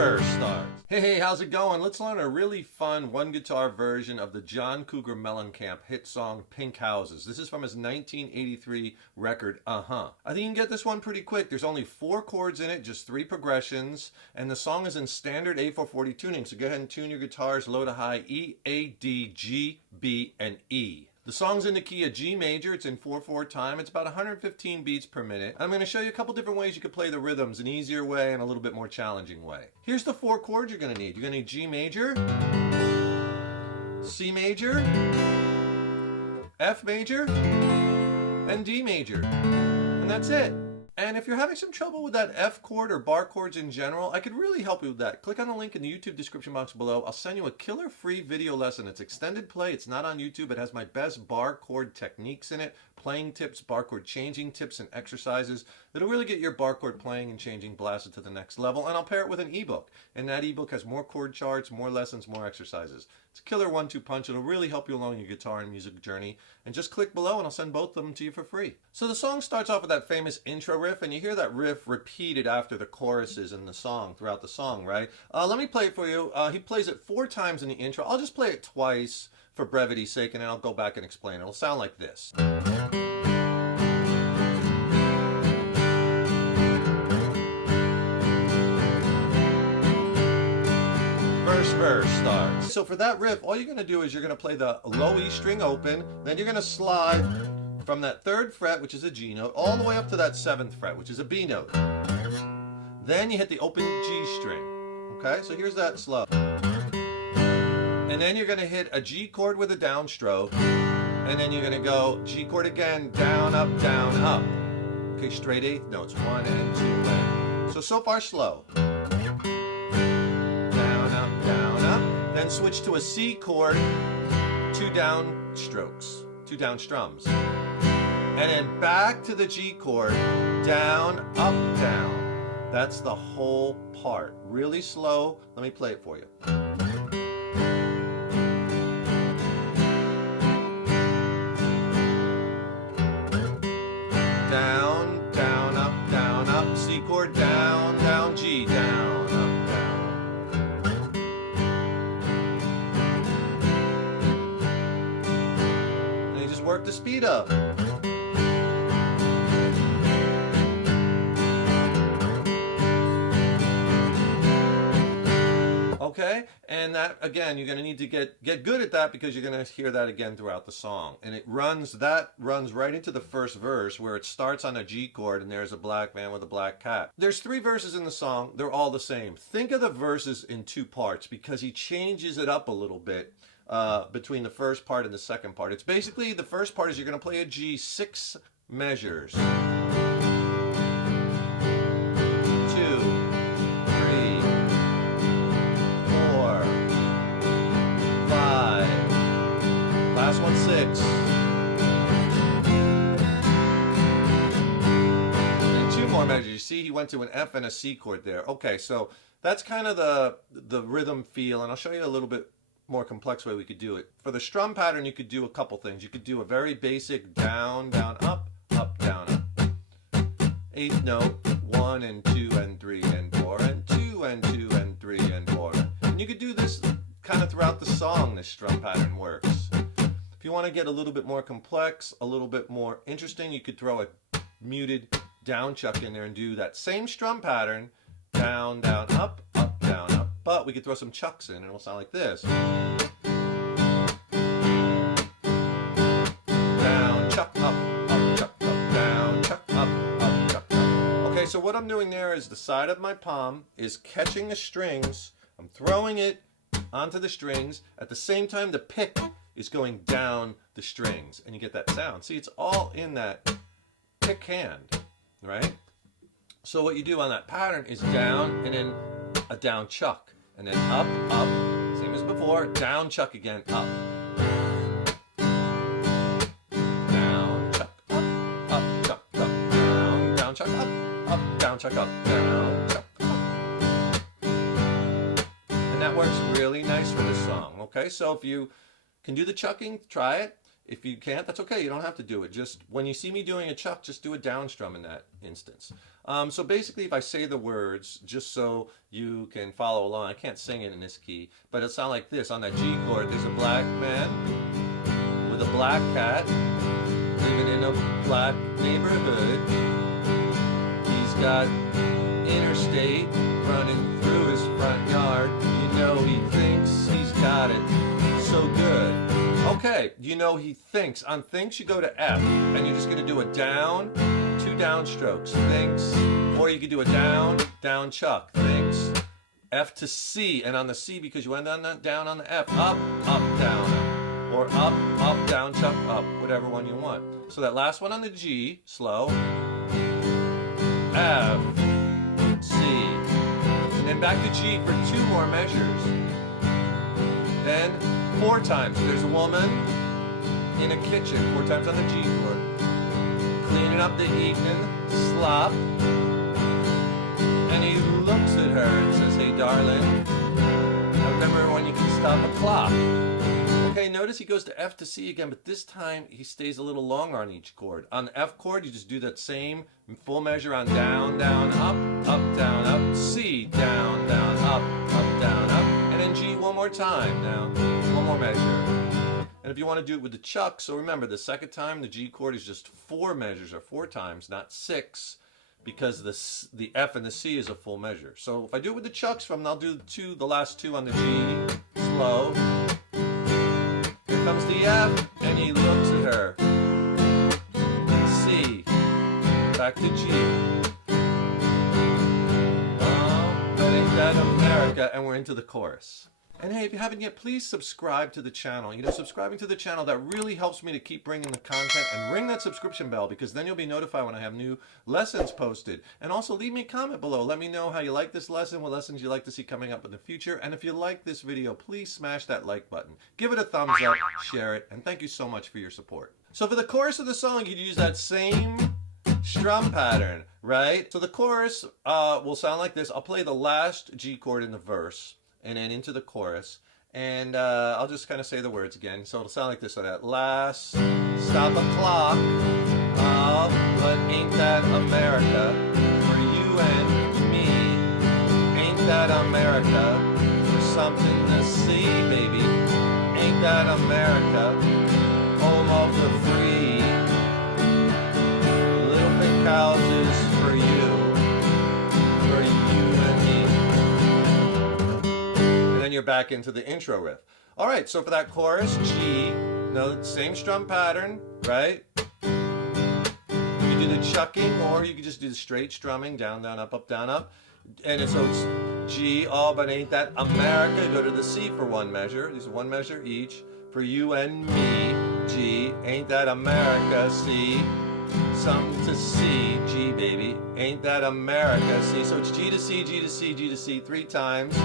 verse starts. Hey, how's it going? Let's learn a really fun one guitar version of the John Cougar Mellencamp hit song Pink Houses. This is from his 1983 record, I think you can get this one pretty quick. There's only 4 chords in it, just 3 progressions, and the song is in standard A440 tuning, so go ahead and tune your guitars low to high E, A, D, G, B, and E. The song's in the key of G major. It's in 4/4 time. It's about 115 beats per minute. I'm going to show you a couple different ways you could play the rhythms, an easier way and a little bit more challenging way. Here's the 4 chords you're going to need. You're going to need G major, C major, F major, and D major. And that's it. And if you're having some trouble with that F chord or bar chords in general, I could really help you with that. Click on the link in the YouTube description box below. I'll send you a killer free video lesson. It's extended play. It's not on YouTube. It has my best bar chord techniques in it, playing tips, bar chord changing tips, and exercises. It'll really get your bar chord playing and changing blasted to the next level. And I'll pair it with an ebook. And that ebook has more chord charts, more lessons, more exercises. It's a killer 1-2 punch. It'll really help you along your guitar and music journey. And just click below and I'll send both of them to you for free. So the song starts off with that famous intro riff, and you hear that riff repeated after the choruses in the song, throughout the song, right? Let me play it for you. He plays it 4 times in the intro. I'll just play it twice for brevity's sake, and then I'll go back and explain it. It'll sound like this. Verse starts. So for that riff, all you're going to do is you're going to play the low E string open, then you're going to slide from that 3rd fret, which is a G note, all the way up to that 7th fret, which is a B note. Then you hit the open G string. Okay, so here's that slow. And then you're going to hit a G chord with a downstroke, and then you're going to go G chord again, down, up, down, up. Okay, straight 8th notes, 1 and 2 and. So far slow. Then switch to a C chord, 2 down strokes, 2 down strums. And then back to the G chord, down, up, down. That's the whole part. Really slow. Let me play it for you. Down, down, up, C chord, down, down, G, down. Work the speed up. Okay, and that again, you're going to need to get good at that, because you're going to hear that again throughout the song. And that runs right into the first verse, where it starts on a G chord and there's a black man with a black cat. There's 3 verses in the song. They're all the same. Think of the verses in 2 parts, because he changes it up a little bit. Between the first part and the second part. It's basically, the first part is you're going to play a G 6 measures. 2, 3, 4, 5. Last one 6. And 2 more measures. You see, he went to an F and a C chord there. Okay, so that's kind of the rhythm feel, and I'll show you a little bit more complex way we could do it. For the strum pattern, you could do a couple things. You could do a very basic down, down, up, down, up. 8th note, 1 and 2 and 3 and 4 and 2 and 2 and 3 and 4. And you could do this kind of throughout the song. This strum pattern works. If you want to get a little bit more complex, a little bit more interesting, you could throw a muted down chuck in there and do that same strum pattern, down, down, up, down, up. But we could throw some chucks in and it'll sound like this. Down, chuck, up, chuck, up, down, chuck, up, chuck, up. Okay, so what I'm doing there is the side of my palm is catching the strings. I'm throwing it onto the strings. At the same time, the pick is going down the strings. And you get that sound. See, it's all in that pick hand, right? So what you do on that pattern is down and then a down chuck, and then up, up, same as before, down chuck again, up. Down chuck, up, chuck, down chuck, up, down chuck, up, down chuck, up. And that works really nice for this song, okay? So if you can do the chucking, try it. If you can't, that's okay. You don't have to do it. Just when you see me doing a chuck, just do a down strum in that instance. So basically, if I say the words, just so you can follow along, I can't sing it in this key, but it'll sound like this. On that G chord, there's a black man with a black cat living in a black neighborhood. He's got interstate running through his front yard. You know he thinks he's got it so good. Okay, you know he thinks. On thinks you go to F, and you're just going to do a down, 2 down strokes, thinks, or you could do a down, down chuck, thinks, F to C, and on the C, because you went down on the F, up, up, down, up, or up, down, chuck, up, whatever one you want. So that last one on the G, slow, F, C, and then back to G for 2 more measures. Then 4 times. There's a woman in a kitchen, 4 times on the G chord, cleaning up the evening slop, and he looks at her and says, "Hey darling, I remember when you could stop a clock." Okay, notice he goes to F to C again, but this time he stays a little longer on each chord. On the F chord, you just do that same full measure on down, down, up, down, up, C, down, down, up, down, up, and then G one more time. Now, one more measure. And if you want to do it with the chuck, so remember, the second time, the G chord is just 4 measures, or 4 times, not 6, because the F and the C is a full measure. So if I do it with the chucks I'll do the last 2 on the G, slow. Here comes the F, and he looks at her. C, back to G. Oh, but ain't that America? And we're into the chorus. And hey, if you haven't yet, please subscribe to the channel. You know, subscribing to the channel, that really helps me to keep bringing the content, and ring that subscription bell, because then you'll be notified when I have new lessons posted. And also leave me a comment below. Let me know how you like this lesson, what lessons you'd like to see coming up in the future. And if you like this video, please smash that like button. Give it a thumbs up, share it, and thank you so much for your support. So for the chorus of the song, you'd use that same strum pattern, right? So the chorus will sound like this. I'll play the last G chord in the verse, and then into the chorus, and I'll just kind of say the words again. So it'll sound like this. So that last stop a clock, but ain't that America for you and me? Ain't that America for something to see, baby? Ain't that America, home of the free? Little pink houses for you and me. You're back into the intro riff. All right, so for that chorus, G, same strum pattern, right? You can do the chucking, or you can just do the straight strumming, down, down, up, down, up. And so it's G, oh, but ain't that America? Go to the C for 1 measure. These are 1 measure each. For you and me, G, ain't that America? C, something to C, G, baby. Ain't that America? C, so it's G to C, G to C, G to C 3 times.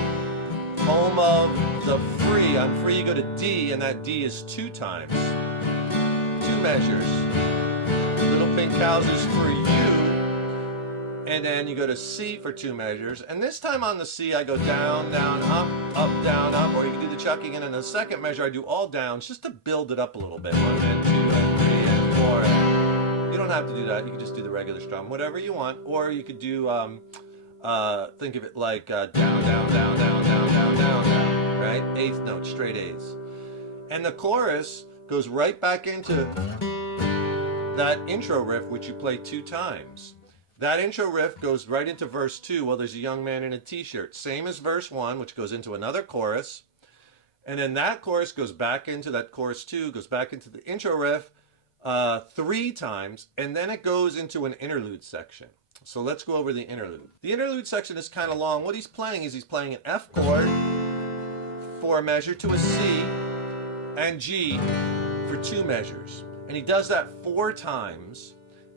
Home of the free. On free, you go to D, and that D is 2 times. 2 measures. Little pink houses for you. And then you go to C for 2 measures. And this time on the C, I go down, down, up, down, up. Or you can do the chucking. And in the second measure, I do all downs just to build it up a little bit. 1 and 2 and 3 and 4. And you don't have to do that. You can just do the regular strum, whatever you want. Or you could do, think of it like down, down, down, down, down, down, down, down, right? 8th note, straight A's. And the chorus goes right back into that intro riff, which you play 2 times. That intro riff goes right into verse 2. Well, there's a young man in a t-shirt. Same as verse 1, which goes into another chorus. And then that chorus goes back into that chorus 2, goes back into the intro riff 3 times. And then it goes into an interlude section. So let's go over the interlude. The interlude section is kind of long. What he's playing is he's playing an F chord for a measure to a C, and G for 2 measures. And he does that 4 times,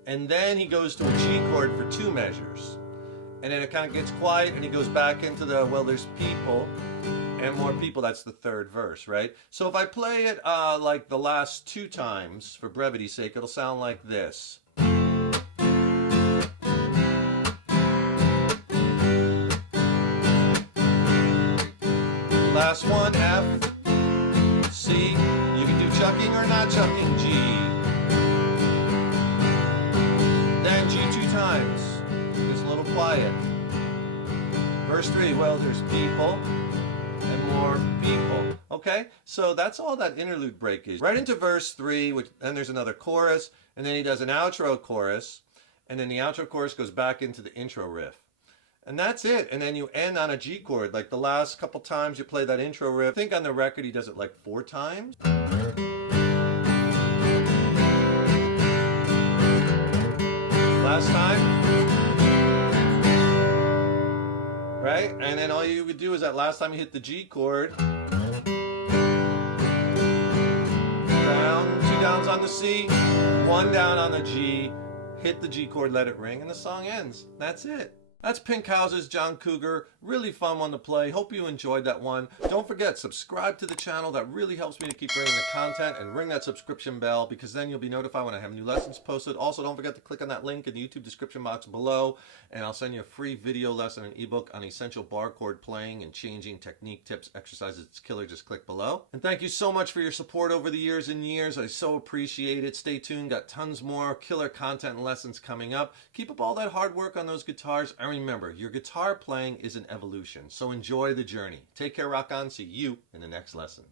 and then he goes to a G chord for 2 measures. And then it kind of gets quiet, and he goes back into the, well, there's people and more people. That's the 3rd verse, right? So if I play it like the last 2 times, for brevity's sake, it'll sound like this. Last one, F, C. You can do chucking we're not chucking G. Then G 2 times. It's a little quiet. Verse 3, well, there's people and more people. Okay, so that's all that interlude break is. Right into verse 3, which then there's another chorus, and then he does an outro chorus, and then the outro chorus goes back into the intro riff. And that's it. And then you end on a G chord. Like the last couple times you play that intro riff. I think on the record he does it like 4 times. Last time. Right? And then all you would do is that last time you hit the G chord. Down, 2 downs on the C, 1 down on the G. Hit the G chord, let it ring, and the song ends. That's it. That's Pink House's John Cougar. Really fun one to play. Hope you enjoyed that one. Don't forget, subscribe to the channel. That really helps me to keep bringing the content, and ring that subscription bell because then you'll be notified when I have new lessons posted. Also, don't forget to click on that link in the YouTube description box below, and I'll send you a free video lesson and ebook on essential bar chord playing and changing technique tips, exercises. It's killer. Just click below. And thank you so much for your support over the years and years. I so appreciate it. Stay tuned. Got tons more killer content and lessons coming up. Keep up all that hard work on those guitars. And remember, your guitar playing is an evolution, so enjoy the journey. Take care, rock on. See you in the next lesson.